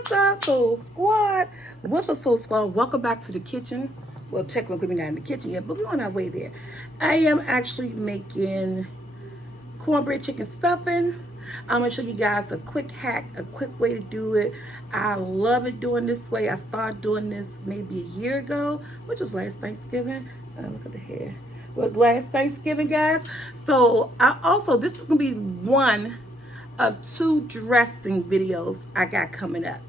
What's up, Soul Squad? What's up, Soul Squad? Welcome back to the kitchen. Well, technically we're not in the kitchen yet, but we're on our way there. I am actually making cornbread chicken stuffing. I'm gonna show you guys a quick hack, a quick way to do it. I love it doing this way. I started doing this maybe a year ago, which was last Thanksgiving. Look at the hair. It was last Thanksgiving, guys. So this is gonna be one of two dressing videos I got coming up.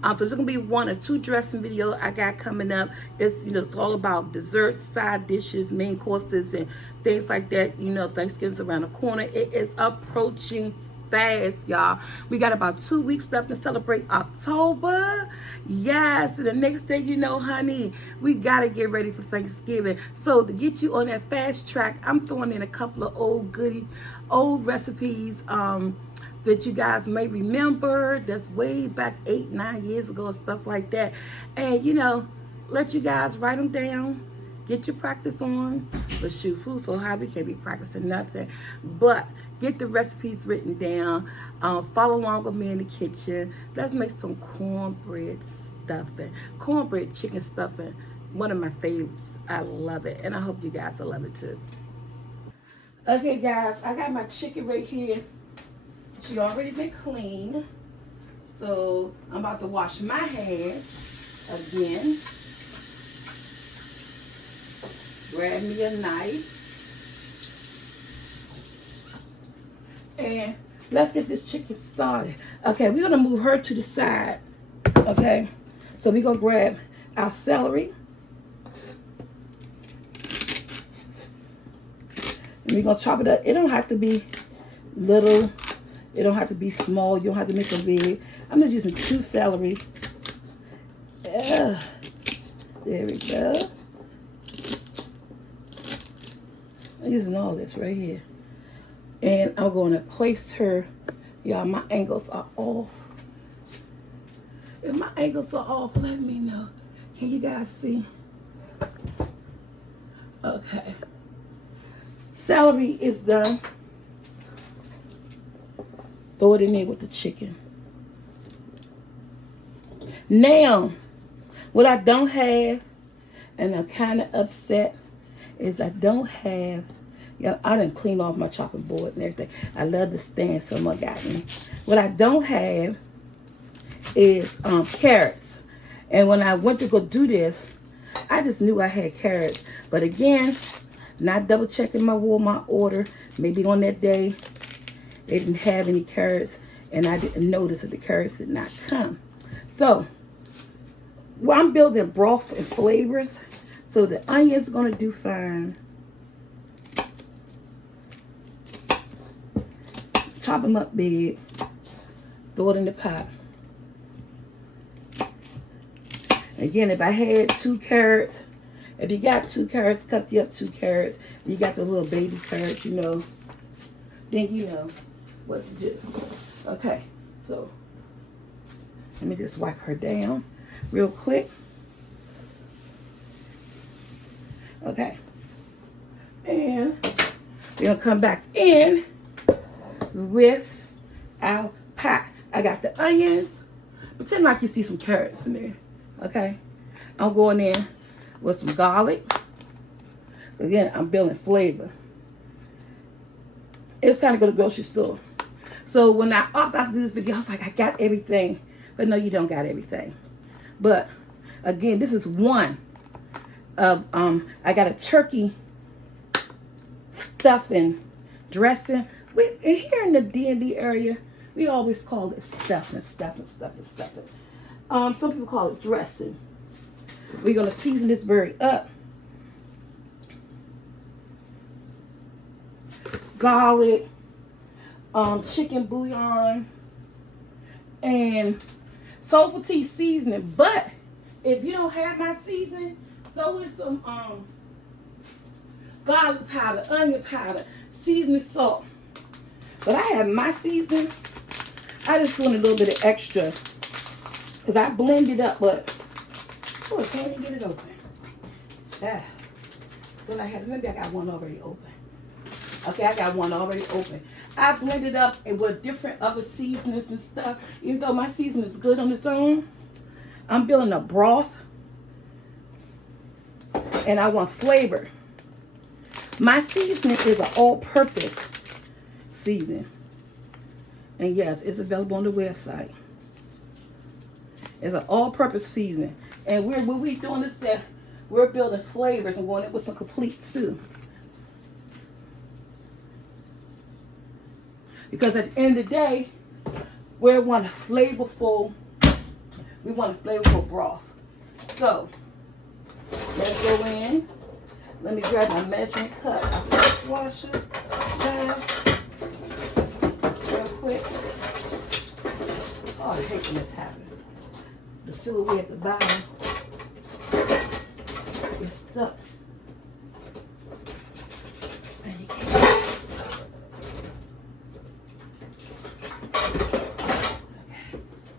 So there's gonna be one or two dressing video I got coming up. It's all about desserts, side dishes, main courses, and things like that. Thanksgiving's around the corner. It is approaching fast, y'all. We got about 2 weeks left to celebrate October. Yes, and the next thing you know, honey, we gotta get ready for Thanksgiving. So to get you on that fast track, I'm throwing in a couple of old recipes that you guys may remember that's way back 8-9 years ago and stuff like that. And let you guys write them down, get your practice on. But shoot, food so high we can't be practicing nothing. But get the recipes written down. Follow along with me in the kitchen. Let's make some cornbread stuffing, cornbread chicken stuffing. One of my favorites. I love it, and I hope you guys will love it too. Okay, guys, I got my chicken right here. She already been clean, so I'm about to wash my hands again. Grab me a knife, and let's get this chicken started. Okay, we're gonna move her to the side. Okay, so we're gonna grab our celery, and we're gonna chop it up. It don't have to be little. It don't have to be small. You don't have to make it big. I'm just using 2 celery. Yeah. There we go. I'm using all this right here. And I'm going to place her. Y'all, my angles are off. If my angles are off, let me know. Can you guys see? Okay. Celery is done. Throw it in there with the chicken. Now, what I don't have, and I'm kind of upset, is I don't have, I done clean off my chopping boards and everything. I love the stand someone got me. What I don't have is carrots. And when I went to go do this, I just knew I had carrots. But again, not double checking my Walmart order. Maybe on that day, they didn't have any carrots, and I didn't notice that the carrots did not come. So, I'm building broth and flavors, so the onions are going to do fine. Chop them up big. Throw it in the pot. Again, if I had 2 carrots, if you got 2 carrots, cut you up 2 carrots. You got the little baby carrots, then you know what to do. Okay, so let me just wipe her down real quick. Okay, and we're gonna come back in with our pot. I got the onions. Pretend like you see some carrots in there. Okay, I'm going in with some garlic. Again, I'm building flavor. It's time to go to the grocery store. So when I opted out to do this video, I was like, I got everything. But no, you don't got everything. But again, this is one of, I got a turkey stuffing dressing. Here in the D&D area, we always call it stuffing. Some people call it dressing. We're going to season this bird up. Garlic, chicken bouillon, and soulful tea seasoning. But if you don't have my seasoning, throw in some garlic powder, onion powder, seasoning salt. But I have my seasoning. I just doing a little bit of extra because I blend it up. But oh, I can't even get it open. What I have, maybe I got one already open. Okay, I got one already open. I blended up with different other seasonings and stuff. Even though my seasoning is good on its own, I'm building a broth. And I want flavor. My seasoning is an all-purpose seasoning. And yes, it's available on the website. It's an all-purpose seasoning. And what we're doing is that we're building flavors and going in with some complete too. Because at the end of the day, we want a flavorful broth. So, let's go in. Let me grab my measuring cup out the dishwasher. Real quick. Oh, I hate when this happens. The silverware at the bottom is stuck. And you can't.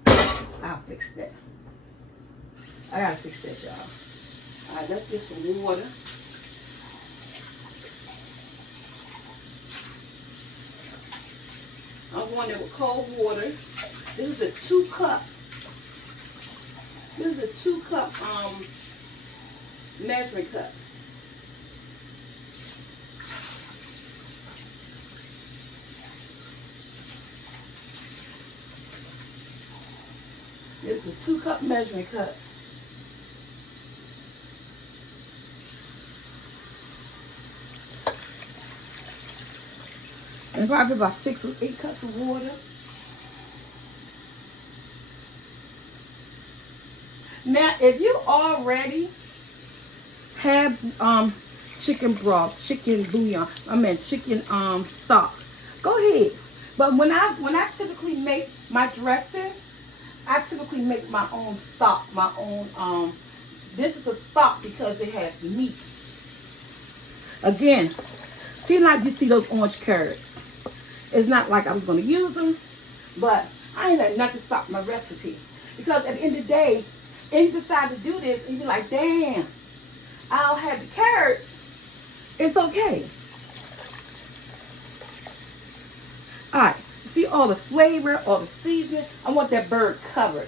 Okay. I'll fix that. I gotta fix that, y'all. Alright, let's get some water. I'm going in with cold water. This is a 2 cup. This is a 2 cup measuring cup. This is a 2 cup measuring cup. And probably about 6 or 8 cups of water. Now, if you already have chicken broth, chicken bouillon, chicken stock, go ahead. But when I typically make my dressing, I typically make my own stock, my own. This is a stock because it has meat. Again, see, like you see those orange carrots. It's not like I was going to use them, but I ain't had nothing to stop my recipe. Because at the end of the day, and you decide to do this, and you're like, damn, I don't have the carrots. It's okay. All right. See all the flavor, all the seasoning. I want that bird covered.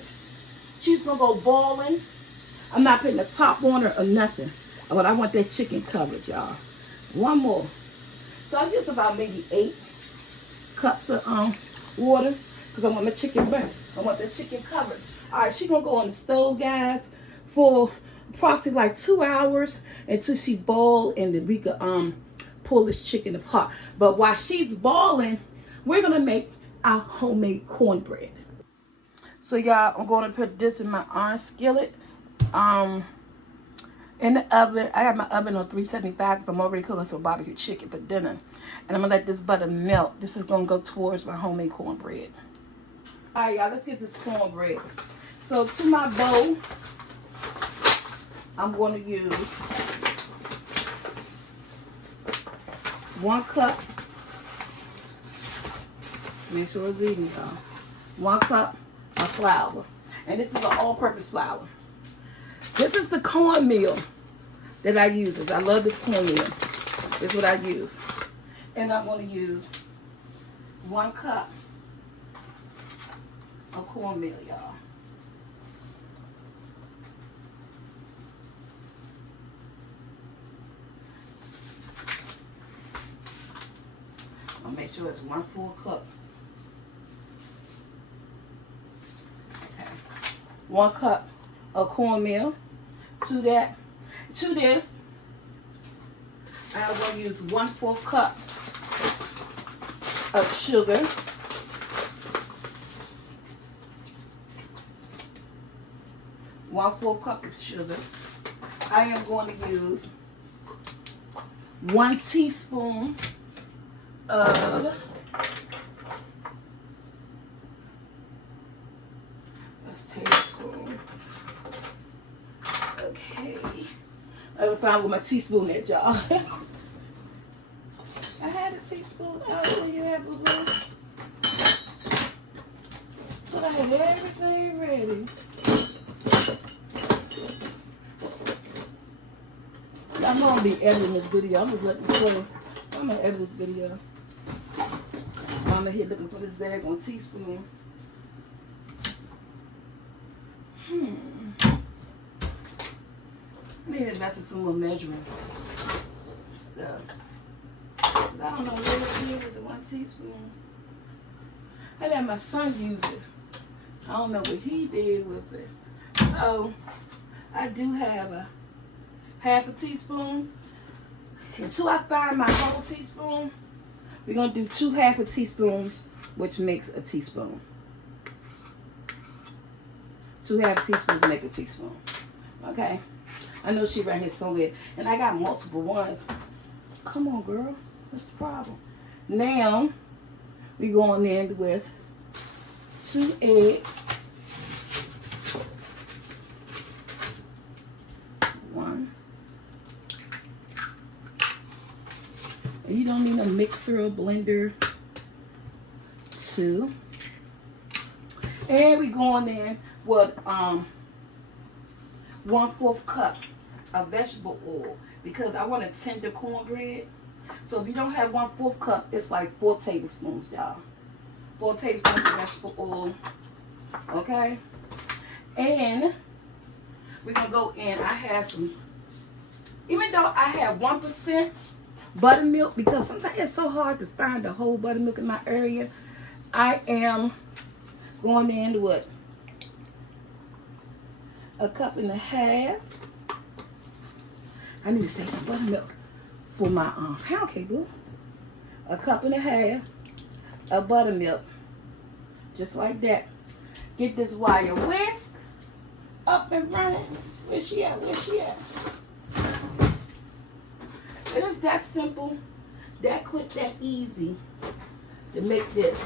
She's going to go boiling. I'm not putting a top on her or nothing. But I want that chicken covered, y'all. One more. So I use about maybe 8 cups of water because I want my chicken burnt. I want the chicken covered. All right, she's going to go on the stove, guys, for approximately like 2 hours until she boils and then we could pull this chicken apart. But while she's boiling, we're going to make our homemade cornbread. So, y'all, I'm going to put this in my iron skillet. In the oven. I have my oven on 375 because I'm already cooking some barbecue chicken for dinner. And I'm going to let this butter melt. This is going to go towards my homemade cornbread. All right, y'all, let's get this cornbread. So to my bowl, I'm going to use 1 cup. Make sure it's even, y'all. 1 cup of flour. And this is an all-purpose flour. This is the cornmeal that I use. I love this cornmeal. This is what I use. And I'm going to use 1 cup of cornmeal, y'all. I'll make sure it's 1 full cup. Okay. 1 cup of cornmeal. To this, I'm going to use 1/4 cup of sugar. One-4 cup of sugar. I am going to use 1 teaspoon of tablespoon. Okay. I will find where my teaspoon at, y'all. I had a teaspoon. Oh, you have a little. But I have everything ready. I'm going to be editing this video. I'm just letting it play. I'm going to edit this video. I'm in here looking for this daggone teaspoon. I need to invest in some more measuring stuff. I don't know what it is with the 1 teaspoon. I let my son use it. I don't know what he did with it. So I do have a half a teaspoon. Until I find my whole teaspoon, we're going to do 2 half a teaspoons, which makes a teaspoon. 2 half teaspoons make a teaspoon. Okay? I know she right here somewhere. And I got multiple ones. Come on, girl. What's the problem? Now, we're going in with 2 eggs. 1. And you don't need a mixer or blender. 2. And we're going in with 1/4 cup of vegetable oil because I want a tender cornbread. So if you don't have 1/4 cup, it's like 4 tablespoons, y'all. 4 tablespoons of vegetable oil. Okay? And we're going to go in. I have some, even though I have 1% buttermilk, because sometimes it's so hard to find the whole buttermilk in my area, I am going in with 1.5 cups. I need to save some buttermilk for my pound cake, boo. 1.5 cups of buttermilk. Just like that. Get this wire whisk up and running. Where's she at? Where's she at? It is that simple, that quick, that easy to make this.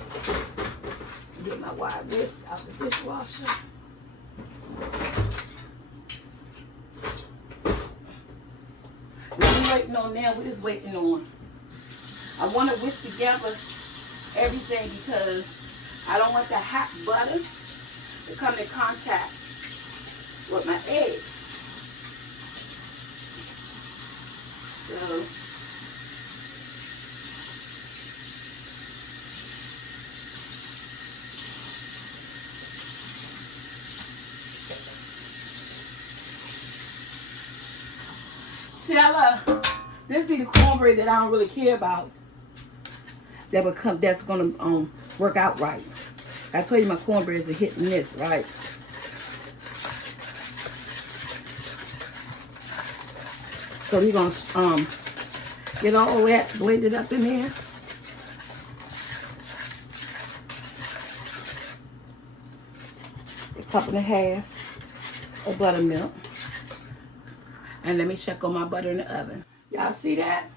Get my wire whisk out the dishwasher. What we waiting on now, we're just waiting on. I want to whisk together everything because I don't want the hot butter to come in contact with my eggs. So, Stella, this be the cornbread that I don't really care about. That's gonna work out right. I told you my cornbread is a hit and miss, right? So we're gonna get all that blended up in there. A 1.5 cups of buttermilk. And let me check on my butter in the oven. Y'all see that?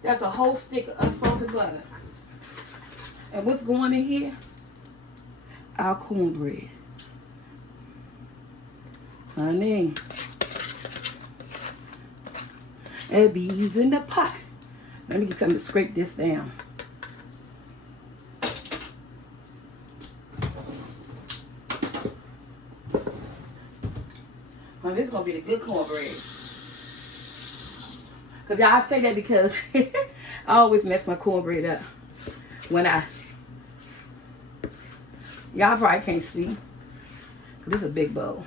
That's a whole stick of unsalted butter. And what's going in here? Our cornbread. Honey. And bees in the pot. Let me get time to scrape this down. Well, this is going to be a good cornbread. Because y'all say that because I always mess my cornbread up. When y'all probably can't see. This is a big bowl.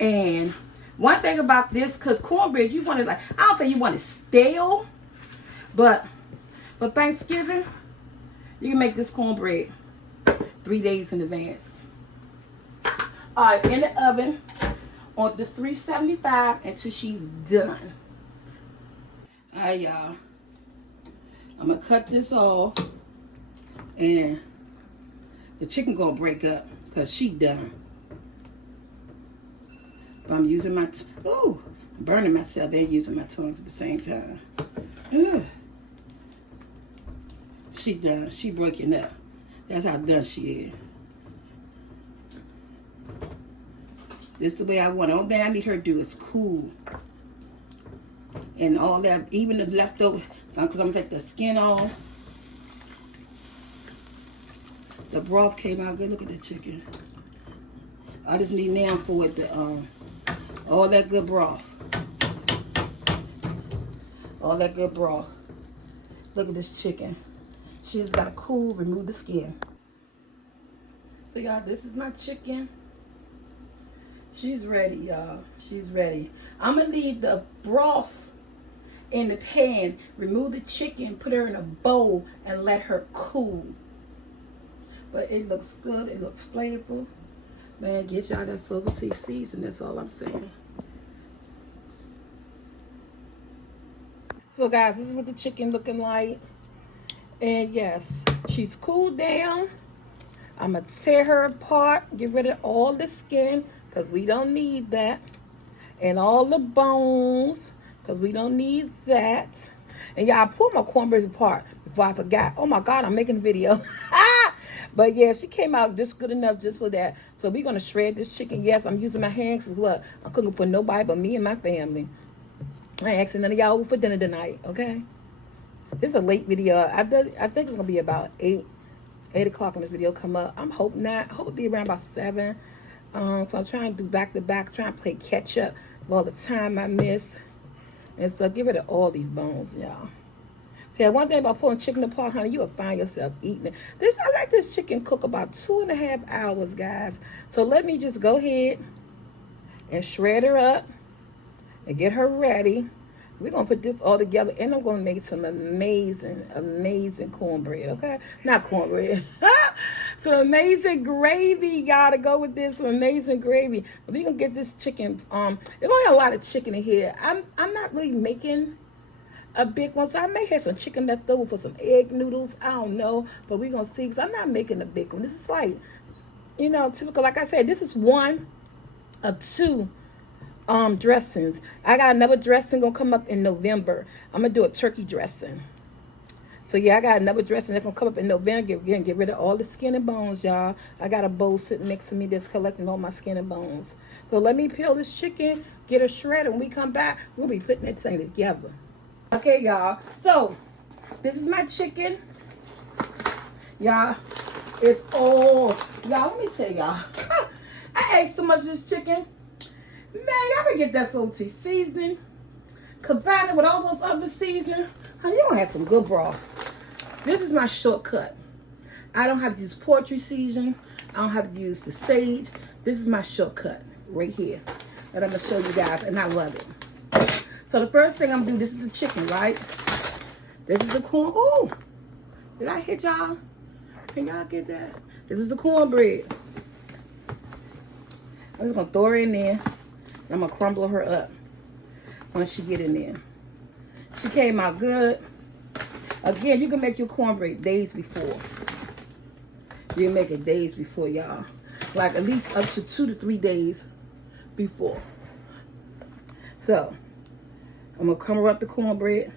And one thing about this, because cornbread, you want it like, I don't say you want it stale, but for Thanksgiving, you can make this cornbread 3 days in advance. All right, in the oven on this 375 until she's done. All right, y'all. I'm going to cut this off, and the chicken going to break up because she done. But I'm using my, I'm burning myself and using my tongues at the same time. Ugh. She done. She breaking up. That's how done she is. This is the way I want it. All that I need her to do is cool. And all that, even the leftover, because I'm going to take the skin off. The broth came out good. Look at the chicken. I just need now for it to, all that good broth. All that good broth. Look at this chicken. She just got to cool, remove the skin. So y'all, this is my chicken. She's ready, y'all. She's ready. I'm going to leave the broth in the pan, remove the chicken, put her in a bowl, and let her cool. But it looks good. It looks flavorful. Man, get y'all that silver tea season. That's all I'm saying. So, guys, this is what the chicken looking like. And, yes, she's cooled down. I'm going to tear her apart, get rid of all the skin, because we don't need that. And all the bones, because we don't need that. And y'all, pull my cornbread apart before I forgot. Oh my God, I'm making a video. But yeah, she came out just good enough just for that. So we're going to shred this chicken. Yes, I'm using my hands as well. I'm cooking for nobody but me and my family. I ain't asking none of y'all for dinner tonight, okay? This is a late video. I think it's going to be about 8 o'clock when this video come up. I'm hoping not. I hope it'll be around about 7. So I'm trying to do back to back, trying to play catch up with all the time I miss. And so get rid of all these bones, y'all. So one thing about pulling chicken apart, honey, you will find yourself eating it. I like this chicken cook about 2.5 hours, guys. So let me just go ahead and shred her up and get her ready. We're going to put this all together, and I'm going to make some amazing, amazing cornbread, okay? Not cornbread. Some amazing gravy, y'all, to go with this. Some amazing gravy. We're going to get this chicken. There's only a lot of chicken in here. I'm not really making a big one, so I may have some chicken left over for some egg noodles. I don't know, but we're going to see, because I'm not making a big one. This is like, you know, typical. Like I said, this is one of 2 dressings. I got another dressing gonna come up in November. I'm gonna do a turkey dressing. So yeah, I got another dressing that's gonna come up in November. Get rid of all the skin and bones, y'all. I got a bowl sitting next to me that's collecting all my skin and bones. So let me peel this chicken, get her shredded. When we come back, we'll be putting that thing together. Okay, y'all. So this is my chicken. Y'all, it's all, y'all, let me tell y'all. I ate so much of this chicken. Man, y'all better get that salty seasoning. Combine it with all those other seasonings. Honey, you're going to have some good broth. This is my shortcut. I don't have to use poultry seasoning. I don't have to use the sage. This is my shortcut right here that I'm going to show you guys, and I love it. So the first thing I'm going to do, this is the chicken, right? This is the corn. Ooh, did I hit y'all? Can y'all get that? This is the cornbread. I'm just going to throw her in there. I'm going to crumble her up once she get in there. She came out good. Again, you can make your cornbread days before. You can make it days before, y'all. Like at least up to 2 to 3 days before. So, I'm going to crumble up the cornbread.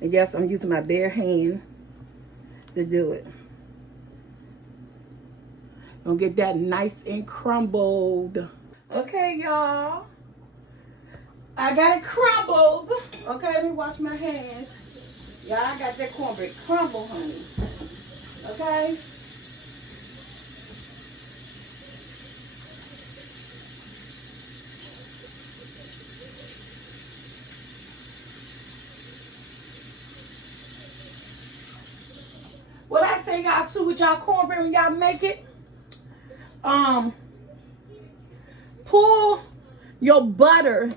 And yes, I'm using my bare hand to do it. Gonna get that nice and crumbled. Okay, y'all. I got it crumbled. Okay, let me wash my hands. Y'all, I got that cornbread crumbled, honey. Okay? What I say y'all too with y'all cornbread when y'all make it? Pour your butter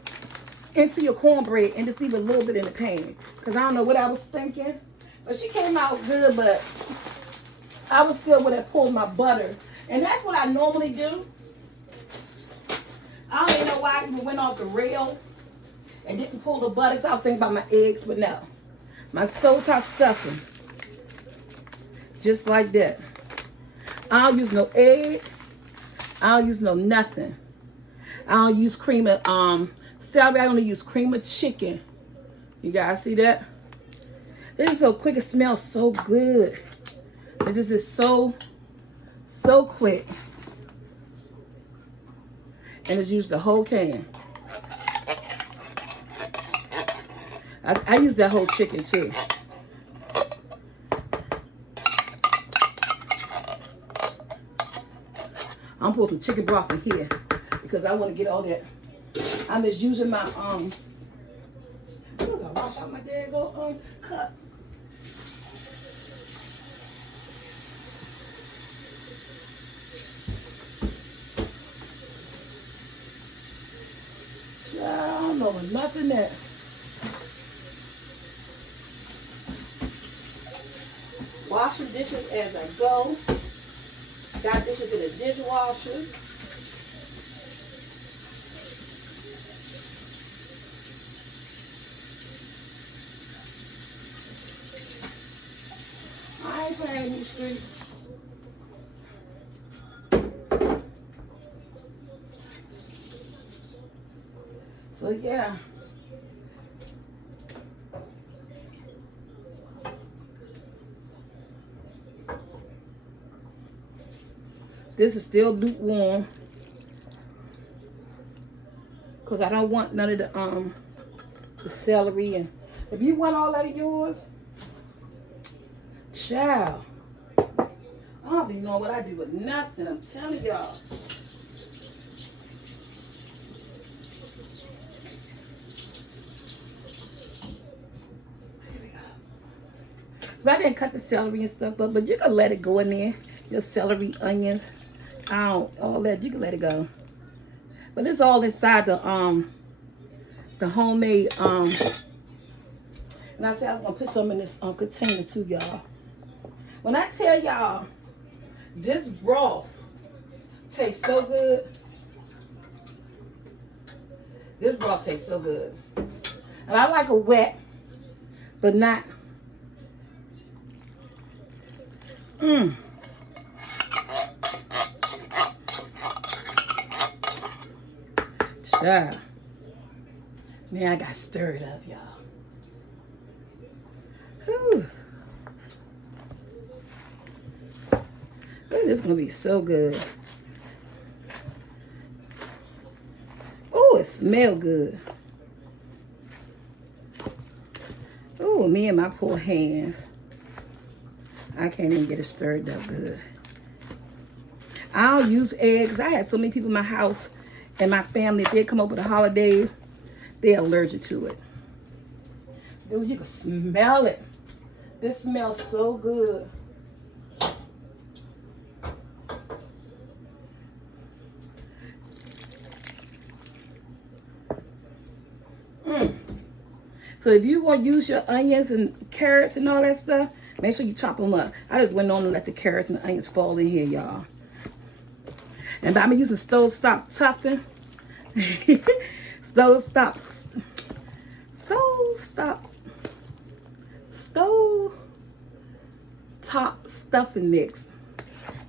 into your cornbread and just leave a little bit in the pan. Because I don't know what I was thinking. But she came out good, but I was still would have pulled my butter. And that's what I normally do. I don't even know why I even went off the rail and didn't pull the butter. Because I was thinking about my eggs, but no. My stovetop stuffing. Just like that. I don't use no egg. I don't use no nothing. I don't use cream of celery. I only use cream of chicken. You guys see that? This is so quick. It smells so good. It just is so quick. And it's used the whole can. I use that whole chicken too. I'm putting some chicken broth in here because I want to get all that. I'm just using my look, I wash out my daggone cup. holding nothing there. Washing dishes as I go. Got dishes in the dishwasher. I ain't playing in these streets. So yeah. This is still lukewarm. Cause I don't want none of the celery, and if you want all that of yours, child, I don't be knowing what I do with nothing. I'm telling y'all. I didn't cut the celery and stuff up, but you can let it go in there. Your celery, onions, all that, you can let it go. But it's all inside the homemade and I said I was gonna put some in this container too, y'all. When I tell y'all this broth tastes so good, this broth tastes so good, and I like it wet, but not. Child. Man, I got stirred up, y'all. Whew. This is gonna be so good. Oh, it smells good. Oh, me and my poor hands. I can't even get it stirred up good. I don't use eggs. I had so many people in my house and my family, if they come over the holidays, they're allergic to it. Dude, you can smell it. This smells so good. So if you want to use your onions and carrots and all that stuff, make sure you chop them up. I just went on to let the carrots and the onions fall in here, y'all. And I'm using stove-top stuffing. Stove-top stuffing mix.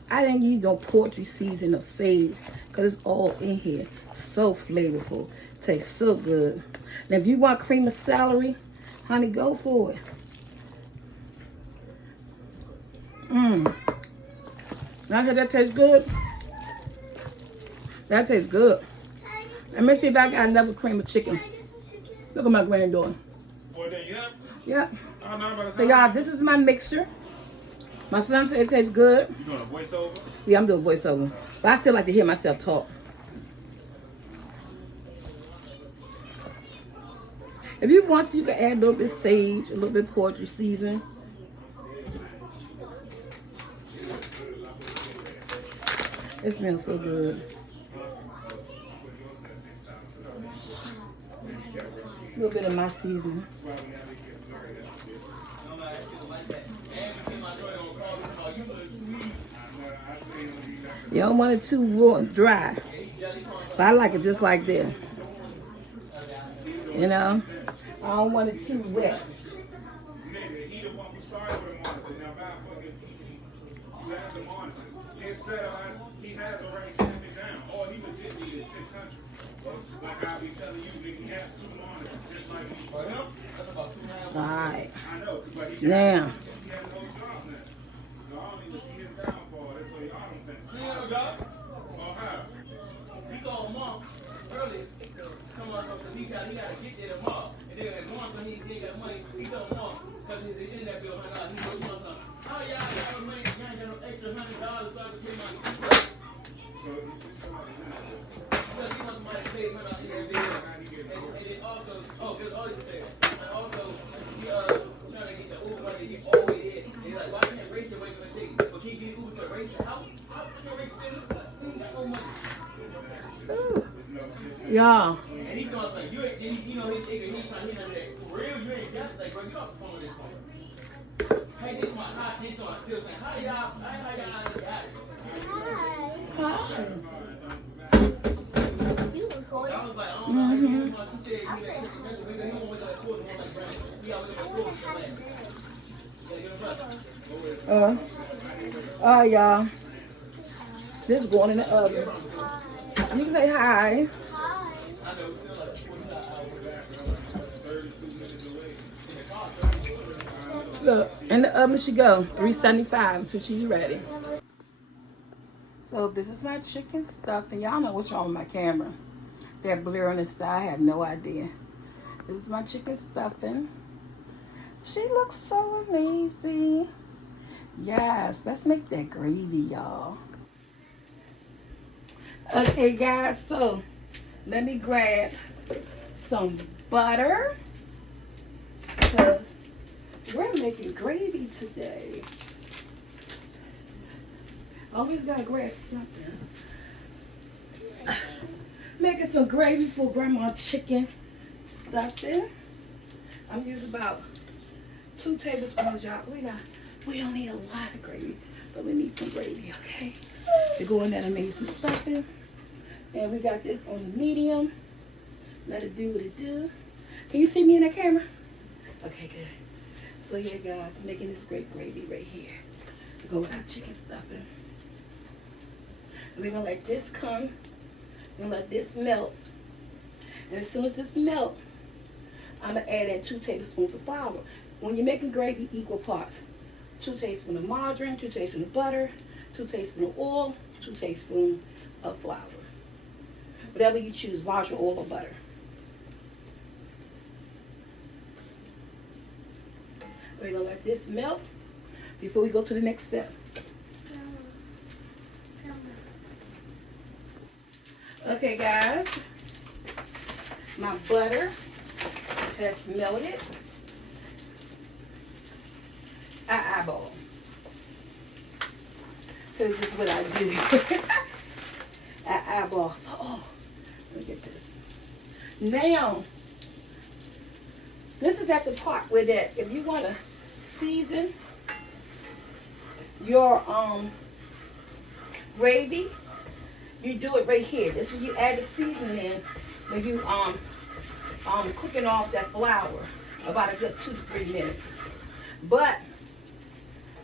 I didn't use no poultry season or sage because it's all in here. So flavorful. Tastes so good. Now if you want cream of celery, honey, go for it. Now that tastes good. That tastes good. And make sure if I got another cream of chicken. Look at my granddaughter. Yep. So y'all, this is my mixture. My son said it tastes good. You doing a voiceover? Yeah, I'm doing a voiceover. But I still like to hear myself talk. If you want to, you can add a little bit sage, a little bit poultry season. It smells so good. A little bit of my seasoning. You don't want it too raw and dry. But I like it just like this. You know? I don't want it too wet. He has already capped it down. All he would just need is 600. Like I be telling you, nigga, he has 2 monitors, just like me. Alright. I know, but he Now. He has no job now. So I don't even see his downfall. That's what y'all don't think. Oh, how? We called mom earlier. Come on, because he got to get there tomorrow. And then as long as he got money, he told mom because his internet bill went out. He told mom something. Oh yeah, I got no money. I ain't got no extra $100 so I can pay my. So Because he wants somebody to pay him out here and there. And then also, there's all this say. And also, he trying to get the Uber money. He always is. And he's like, why can't Rachel wait for the ticket? But can you get Uber to Rachel? How can Rachel spend it? We ain't got no money. Yeah. And he told us like, you he's ignorant. He's trying to hear that. For real, you ain't got like, bro, get off the phone with this phone. Hey, this one, hi, this one, still saying, hi, y'all. Hi, y'all. Hi. You was holding. I was like, I don't know. She said, he won't wake up at 4 in the morning, like, Brandon. We all wake up at 4 in the morning. Y'all. This is going in the oven. You can say hi. Hi. Look, in the oven she go. 375 until she's ready. So this is my chicken stuffing. Y'all know what's wrong with my camera. That blur on the side, I have no idea. This is my chicken stuffing. She looks so amazing. Yes, let's make that gravy, y'all. Okay, guys, so let me grab some butter. Because we're making gravy today. Always gotta grab something. Making some gravy for grandma's chicken stuffing. I'm using about 2 tablespoons, y'all. We don't need a lot of gravy, but we need some gravy, okay? To go in that amazing stuffing. And we got this on the medium. Let it do what it do. Can you see me in that camera? Okay, good. So yeah, guys, making this great gravy right here to go with our chicken stuffing. And we're gonna let this come. We're gonna let this melt. And as soon as this melt, I'm gonna add in 2 tablespoons of flour. When you're making gravy, equal parts. 2 tablespoons of margarine, 2 tablespoons of butter, 2 tablespoons of oil, 2 tablespoons of flour. Whatever you choose, margarine, oil, or butter. We're gonna let this melt before we go to the next step. Okay, guys, my butter has melted. I eyeball, because this is what I do. I eyeball. So, oh, look at this. Now, this is at the part where that if you want to season your gravy, you do it right here. This is when you add the seasoning in when you cooking off that flour about a good 2 to 3 minutes. But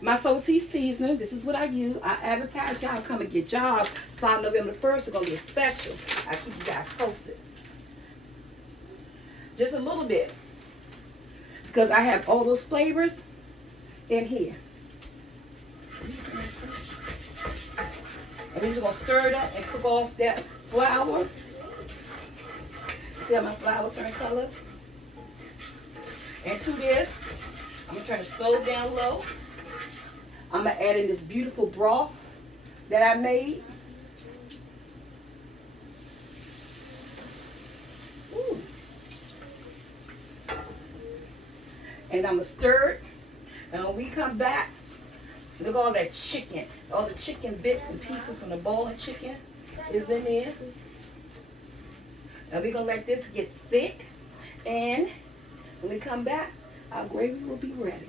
my salty seasoning, this is what I use. I advertise y'all come and get y'all. Starting November 1st, it's gonna be a special. I keep you guys posted. Just a little bit, because I have all those flavors in here. And we're just gonna stir it up and cook off that flour. See how my flour turned colors? And to this, I'm gonna turn the stove down low. I'm gonna add in this beautiful broth that I made. Ooh. And I'm gonna stir it. And when we come back, look at all that chicken. All the chicken bits and pieces from the bowl of chicken is in there. And we're gonna let this get thick. And when we come back, our gravy will be ready.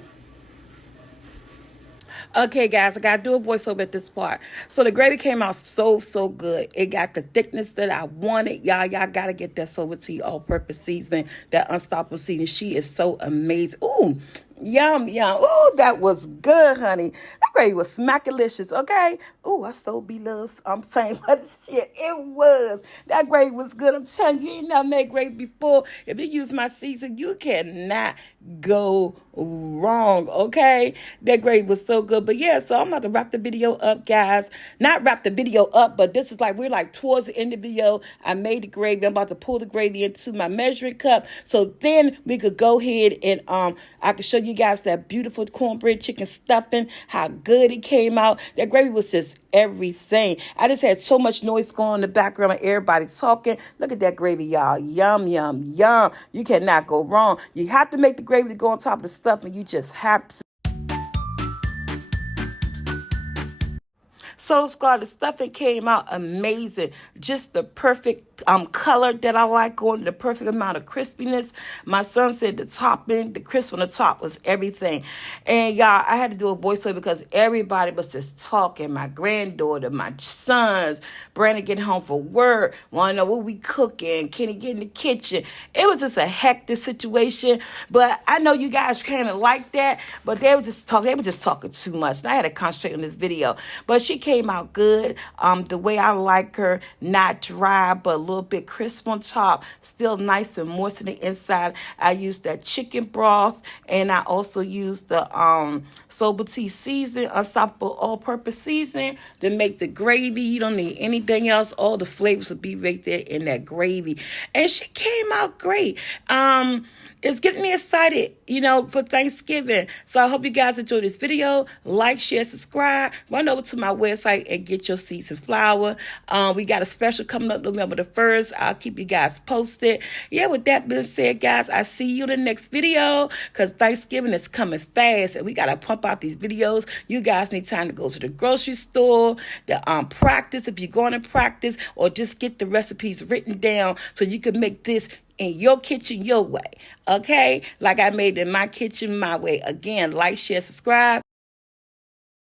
Okay, guys, I gotta do a voiceover at this part. So the gravy came out so good. It got the thickness that I wanted. Y'all gotta get that Silver Tea all-purpose seasoning, that Unstoppable seasoning. She is so amazing. Ooh, yum. Ooh, that was good, honey. That gravy was smackalicious, okay? Ooh, I so be loves. I'm saying what shit. It was. That gravy was good. I'm telling you, you ain't never made gravy before. If you use my season, you cannot go wrong, okay? That gravy was so good. But yeah, so I'm about to wrap the video up, guys. Not wrap the video up, but this is like, we're like towards the end of the video. I made the gravy. I'm about to pull the gravy into my measuring cup. So then we could go ahead and I can show you guys that beautiful cornbread chicken stuffing, how good it came out. That gravy was just everything. I just had so much noise going on in the background and everybody talking. Look at that gravy, y'all. Yum. You cannot go wrong. You have to make the gravy to go on top of the stuff, and you just have to. So, Scott, the stuffing came out amazing. Just the perfect color that I like on the perfect amount of crispiness. My son said the topping, the crisp on the top was everything. And y'all, I had to do a voiceover because everybody was just talking. My granddaughter, my sons, Brandon getting home from work, want to know what we cooking, can he get in the kitchen? It was just a hectic situation, but I know you guys kind of like that, but they were just talking too much, and I had to concentrate on this video. But she came out good, the way I like her, not dry, but a little bit crisp on top, still nice and moist on the inside. I used that chicken broth, and I also used the Soba Tea season, Unstoppable all-purpose season, to make the gravy. You don't need anything else. All the flavors will be right there in that gravy. And she came out great. It's getting me excited, for Thanksgiving. So I hope you guys enjoyed this video. Like, share, subscribe. Run over to my website and get your seeds and flour. We got a special coming up November the 1st. I'll keep you guys posted. Yeah, with that being said, guys, I see you in the next video because Thanksgiving is coming fast and we got to pump out these videos. You guys need time to go to the grocery store, to practice if you're going to practice, or just get the recipes written down so you can make this in your kitchen your way, okay? Like I made it in my kitchen my way. Again, like, share, subscribe.